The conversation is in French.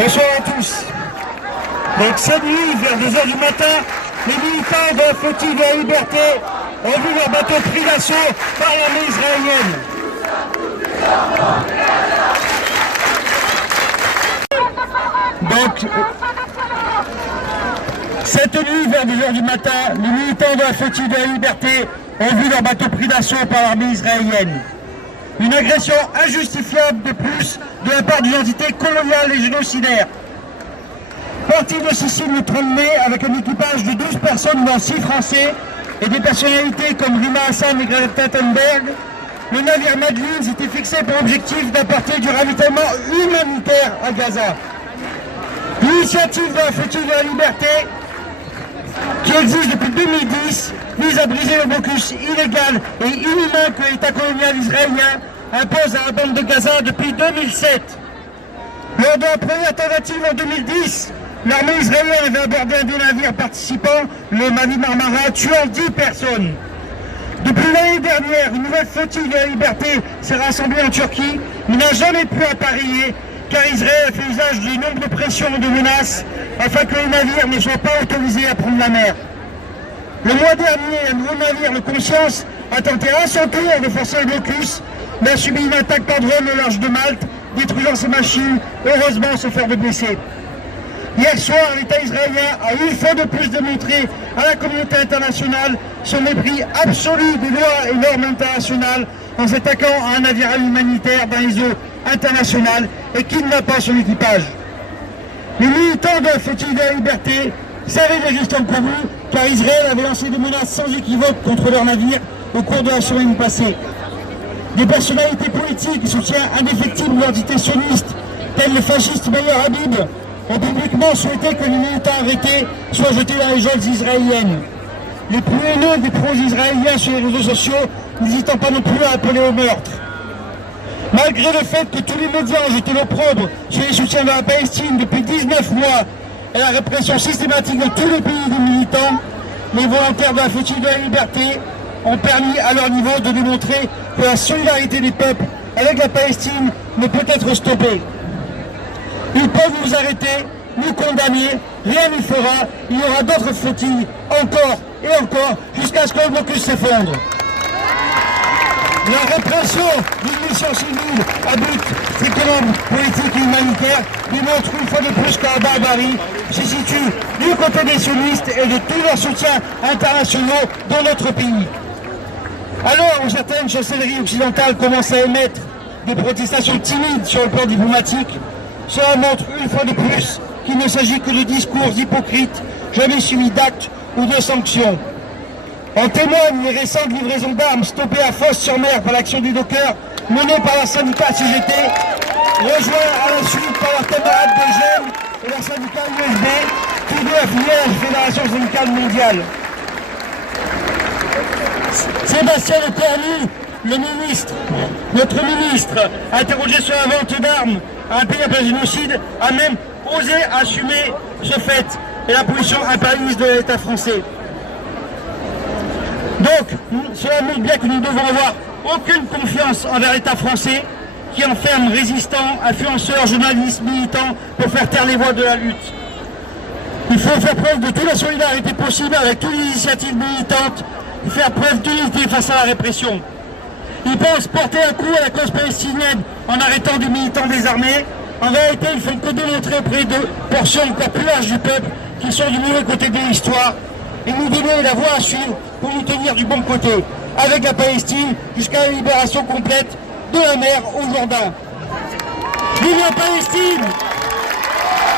Bonsoir à tous. Donc cette nuit, vers 2h du matin, les militants de la flotille de la liberté ont vu leur bateau pris d'assaut par l'armée israélienne. Donc, cette nuit, vers 2h du matin, les militants de la flotille de la liberté ont vu leur bateau pris d'assaut par l'armée israélienne. Une agression injustifiable de plus de la part d'une entité coloniale et génocidaire. Parti de Sicile le 30 mai avec un équipage de 12 personnes dont 6 Français et des personnalités comme Rima Hassan et Greta Thunberg, le navire Madeleine s'était fixé pour objectif d'apporter du ravitaillement humanitaire à Gaza. L'initiative de la flotille de la liberté, qui existe depuis 2010, vise à briser le blocus illégal et inhumain que l'État colonial israélien impose à la bande de Gaza depuis 2007. Lors de la première tentative en 2010, l'armée israélienne avait abordé un des navires participants, le Mavi Marmara, tuant 10 personnes. Depuis l'année dernière, une nouvelle flotille de la liberté s'est rassemblée en Turquie, mais n'a jamais pu appareiller, car Israël a fait usage de nombreuses pressions et de menaces afin que les navires ne soient pas autorisés à prendre la mer. Le mois dernier, un nouveau navire, le Conscience, a tenté à son tour de forcer le blocus, mais a subi une attaque par drone au large de Malte, détruisant ses machines, heureusement sans faire de blessés. Hier soir, l'État israélien a une fois de plus démontré à la communauté internationale son mépris absolu des lois et normes internationales en s'attaquant à un navire humanitaire dans les eaux internationales et kidnappant son équipage. Les militants de la flotille de la liberté savaient les gestions prévues car Israël avait lancé des menaces sans équivoque contre leur navire au cours de la semaine passée. Des personnalités politiques et soutiens indéfectibles de l'entité sioniste, tels le fasciste Meir Habib, ont publiquement souhaité que les militants arrêtés soient jetés dans les geôles israéliennes. Les plus haineux des pro-israéliens sur les réseaux sociaux n'hésitant pas non plus à appeler au meurtre. Malgré le fait que tous les médias ont jeté l'opprobre sur les soutiens de la Palestine depuis 19 mois et la répression systématique de tous les pays des militants, les volontaires de la flotille de la liberté ont permis à leur niveau de démontrer que la solidarité des peuples avec la Palestine ne peut être stoppée. Ils peuvent nous arrêter, nous condamner, rien n'y fera, il y aura d'autres flottilles, encore et encore, jusqu'à ce que le blocus s'effondre. La répression d'une mission civile à but strictement politique et humanitaire démontre une fois de plus que la barbarie se situe du côté des sionistes et de tous leurs soutiens internationaux dans notre pays. Alors où certaines chancelleries occidentales commencent à émettre des protestations timides sur le plan diplomatique, cela montre une fois de plus qu'il ne s'agit que de discours hypocrites, jamais suivis d'actes ou de sanctions. En témoignent les récentes livraisons d'armes stoppées à Fos-sur-Mer par l'action des dockers menée par leur syndicat CGT, rejoints à la suite par leurs camarades de GEM et leur syndicat USB, tous deux affiliés à la Fédération syndicale mondiale. Sébastien Lecornu, le ministre, notre ministre, interrogé sur la vente d'armes à un pays après le génocide, a même osé assumer ce fait et la position impérialiste de l'État français. Donc, cela montre bien que nous ne devons avoir aucune confiance envers l'État français qui enferme résistants, influenceurs, journalistes, militants pour faire taire les voix de la lutte. Il faut faire preuve de toute la solidarité possible avec toutes les initiatives militantes et faire preuve d'unité face à la répression. Ils pensent porter un coup à la cause palestinienne en arrêtant des militants désarmés. En réalité, ils font que démontrer auprès de portions encore plus larges du peuple qu'ils sont du mauvais côté de l'histoire et nous donner la voie à suivre pour nous tenir du bon côté, avec la Palestine jusqu'à la libération complète de la mer au Jourdain. Vive la Palestine!